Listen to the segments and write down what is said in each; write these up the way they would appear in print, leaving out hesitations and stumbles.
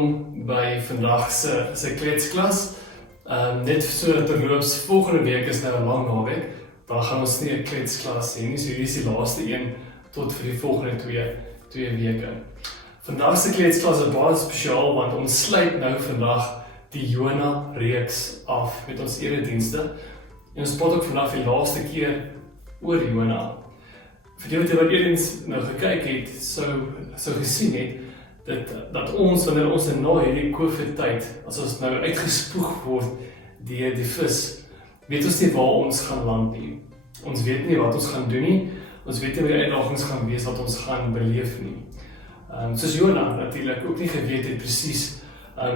welkom by vandag se kletsklas. Net so dat terloops, volgende week is nou 'n lang naweek, dan gaan ons nie 'n kletsklas hê nie, so hierdie is die laaste een tot vir die volgende twee weke. Vandag se kletsklas is baie spesiaal, want ons sluit nou vandag die Jona reeks af met ons eredienste. En ons praat ook vandag die laaste keer oor Jona. Vir die wat eerder nou gekyk het, sou gesien het, dat ons, wanneer ons na hierdie COVID-tyd, as ons nou uitgespoeg word deur die vis, weet ons nie waar ons gaan land nie. Ons weet nie wat ons gaan doen nie, ons weet nie wat die uitdagings gaan wees wat ons gaan beleef nie. Soos Jona natuurlik ook nie geweet het presies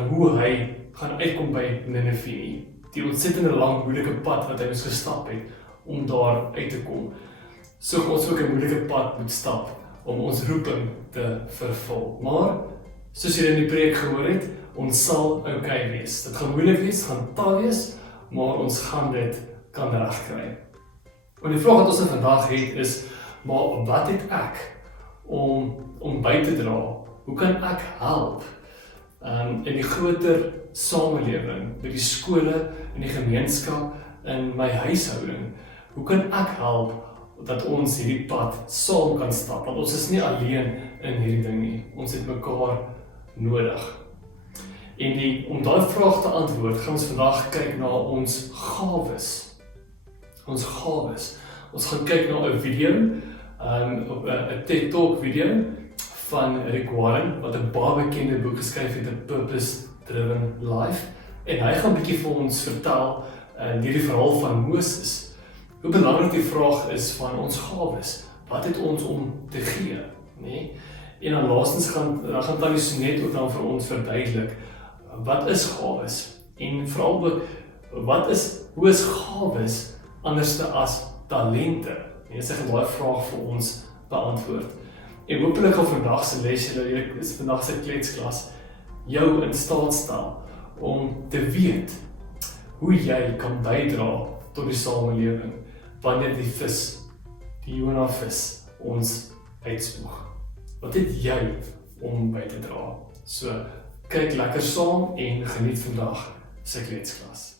hoe hy gaan uitkom by Ninive nie. Die ontsettende lang moeilike pad wat hy moes gestap het om daar uit te kom. So ons ook 'n moeilike pad moet stap om ons roeping te vervul. Maar, soos julle in die preek gehoor het, ons sal okay wees. Dit gaan moeilik wees, gaan taai wees, maar ons gaan dit kan regkry. En die vraag wat ons vandag het is, maar wat het ek om by te dra? Hoe kan ek help in die groter samelewing, by die skole, in die gemeenskap, in my huishouding? Hoe kan ek help dat ons hierdie pad saam kan stap, want ons is nie alleen in hierdie ding nie, ons het mekaar nodig. En om daai vraag te antwoord, gaan ons vandag kyk na ons gawes. Ons gawes. Ons gaan kyk na 'n video, 'n TED Talk video van Rick Warren, wat 'n baie bekende boek geskryf het, A Purpose Driven Life, en hy gaan 'n bietjie vir ons vertel hierdie verhaal van Moses. Hoe belangrik die vraag is van ons gawes. Wat het ons om te gee? Nee? En dan laastens gaan Tannie Sonet ook dan vir ons verduidelik, wat is gawes? En veral ook, hoe is gawes anderste as talente? En sy gaan daai vraag vir ons beantwoord. En hopelik gaan vandag se les, is vandag se kletsklas, jou in staat stel om te weet hoe jy kan bydra tot die samelewing wanneer die vis, die Jona vis, ons uitspoeg. Wat het jy om by te dra? So, kyk lekker saam en geniet vandag se kletsklas.